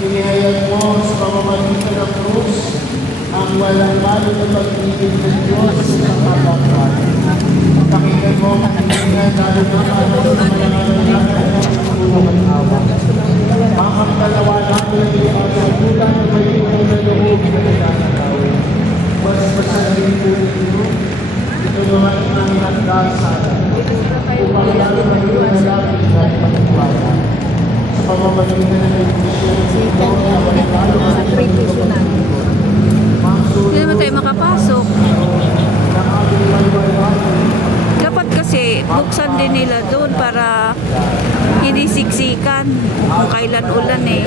Inihayag mo sa pamamagitan ng krus ang walang malo na pag-ibig ng Diyos sa kapatid. Pakinggan mo ang hiningan lalo na para sa malangalan natin ang tulong at awa. Makakalawa natin ang pagkulang ng mayroon na loob na nagkakawin. Mas masaling po ninyo, ito naman ang aming hanggasan upang lalo na yung lalaki at pagkuwala. Sa pamamagitan ng Hindi naman tayo makapasok. Dapat kasi buksan din nila doon para hindi siksikan kung kailan ulan eh.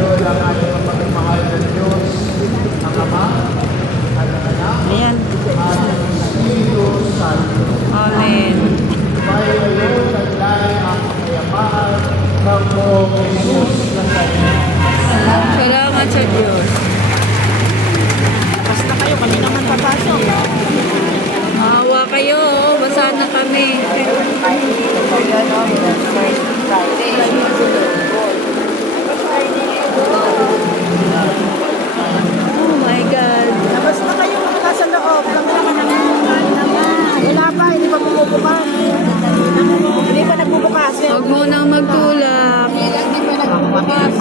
Ayan. Amen. Salamat sa Diyos. Basta kayo, kami naman papasok. Awa kayo, basa na kami. Oh my God. Basta kayo, kami nasa loob. Kami naman naman. Wala pa, hindi pa bumubukas. Hindi pa nagbubukas. Huwag mo nang magtulak. Hindi pa nagbubukas.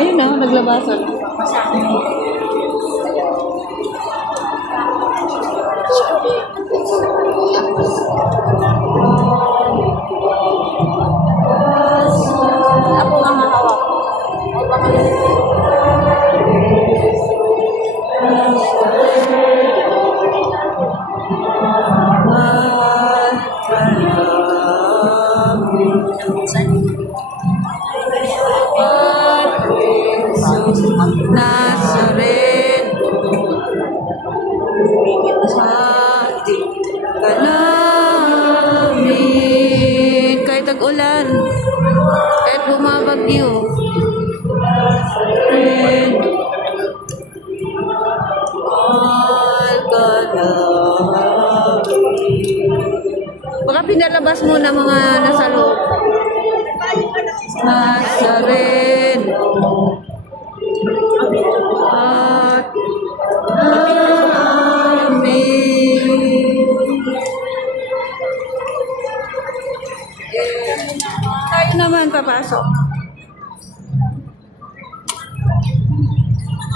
Ayun na, naglabasan. Ako ang hawak. Nazaret, hatid ka namin. Kahit tag-ulan, kahit bumabagyo. Mahal ka namin. Baka pinalabas mo na mga nasa loob. Nazaret. At amin. Tayo naman papasok.